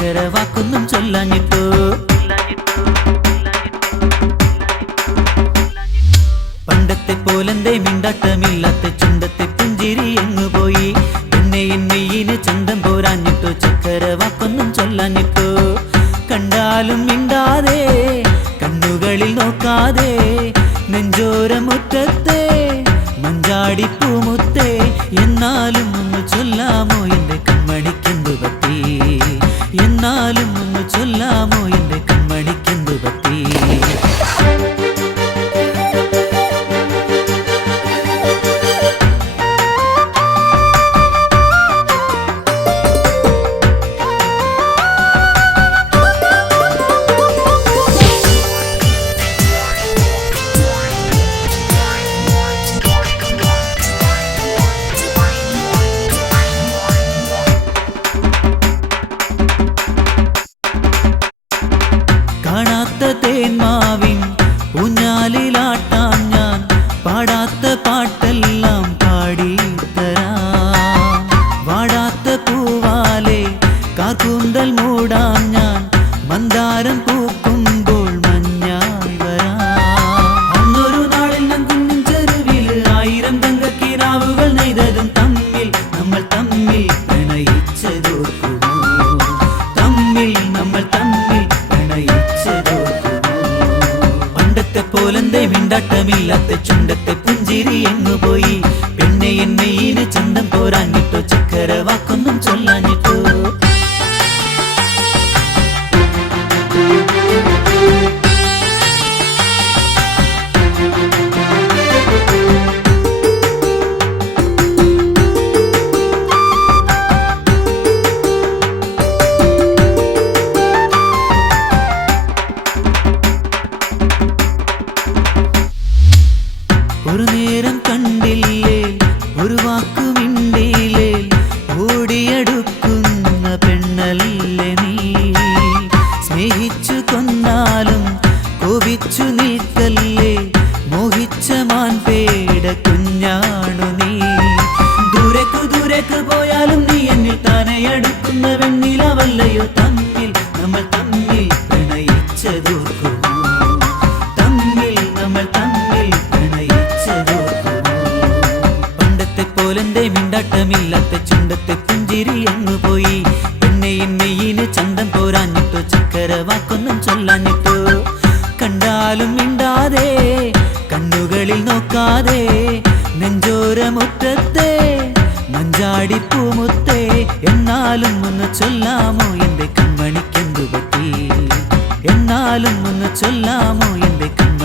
ചക്കര വാക്കൊന്നും ചൊല്ലാഞ്ഞിട്ടോ. പണ്ടത്തെ പോലെന്തേ മിണ്ടാട്ടമില്ലാത്ത ചുണ്ടത്തെ പുഞ്ചിരി എങ്ങു പോയി. എന്നെ മെയ്യിന് ചന്തം പോരാഞ്ഞിട്ടോ ചക്കര വാക്കൊന്നും ചൊല്ലാഞ്ഞിട്ടോ. കണ്ടാലും മിണ്ടാതെ കണ്ണുകളിൽ നോക്കാതെ നെഞ്ചോരമുറ്റത്തെ മഞ്ചാടിപ്പൂമുത്തേ എന്നാലും ഒന്ന് ചൊല്ലാമോ എന്റെ കൺമണിക്കെന്തു പറ്റി? എന്നാലും ഒന്ന് ചൊല്ലാമോ എന്റെ കൺമണിക്കെന്തു പറ്റി? കാണാത്ത തേന്മാവിൻ ഊഞ്ഞാലിലാട്ടാൻ ഞാൻ പാടാത്ത പാട്ടെല്ലാം പാടിത്തരാം. വാടാത്ത പൂവാലെ കാർക്കൂന്തൽ മൂടാൻ ഞാൻ മന്ദാരം പൂക്കുമ്പോൾ മഞ്ഞായി വരാം. അന്നൊരു നാളിൽ നങ്കുന്നിൻ ചെരുവിൽ 1000 തങ്കക്കിനാവുകൾ നെയ്തതും തമ്മിൽ നമ്മൾ തമ്മിൽ പ്രണയിച്ചതോർക്കുമോ? തമ്മിൽ നമ്മൾ തമ്മിൽ പണ്ടത്തെ പോലെന്തേ മിണ്ടാട്ടമില്ലാത്ത ചുണ്ടത്തെ പുഞ്ചിരി എങ്ങു പോയി. പെണ്ണെ മെയ്യിന് ചന്തം പോരാഞ്ഞിട്ടോ ചക്കര വാക്കൊന്നും ചൊല്ലാഞ്ഞിട്ടോ. ഒരു നേരം കണ്ടില്ലേ ഒരു വാക്കുമിണ്ടിയില്ലേ ഓടിയടുക്കുന്ന പെണ്ണല്ലേ നീ. സ്നേഹിച്ചു കൊന്നാലും കോപിച്ചു നിൽക്കല്ലേ മോഹിച്ച മാൻപേട കുഞ്ഞാണു നീ. ദൂരേക്ക് പോയാലും നീ എന്നിൽ താനെ അടുക്കുന്ന വെണ്ണിലവല്ലയോ തമ്മിൽ നമ്മൾ തമ്മിൽ പ്രണയിച്ചതോർക്കുമോ? തമ്മിൽ നമ്മൾ തമ്മിൽ പണ്ടത്തെ പോലെന്തേ മിണ്ടാട്ടമില്ലാത്ത ചുണ്ടത്തെ പുഞ്ചിരി എങ്ങു പോയി. പെണ്ണെ മെയ്യിന് ചന്തം പോരാഞ്ഞിട്ടോ ചക്കര വാക്കൊന്നും ചൊല്ലാഞ്ഞിട്ടോ. കണ്ടാലും മിണ്ടാതെ കണ്ണുകളിൽ നോക്കാതെ നെഞ്ചോരമുറ്റത്തെ മഞ്ചാടിപ്പൂമുത്തേ എന്നാലും ഒന്ന് ചൊല്ലാമോ എന്റെ കൺമണിക്കെന്തു പറ്റി? എന്നാലും ഒന്ന് ചൊല്ലാമോ എന്റെ കൺമണി?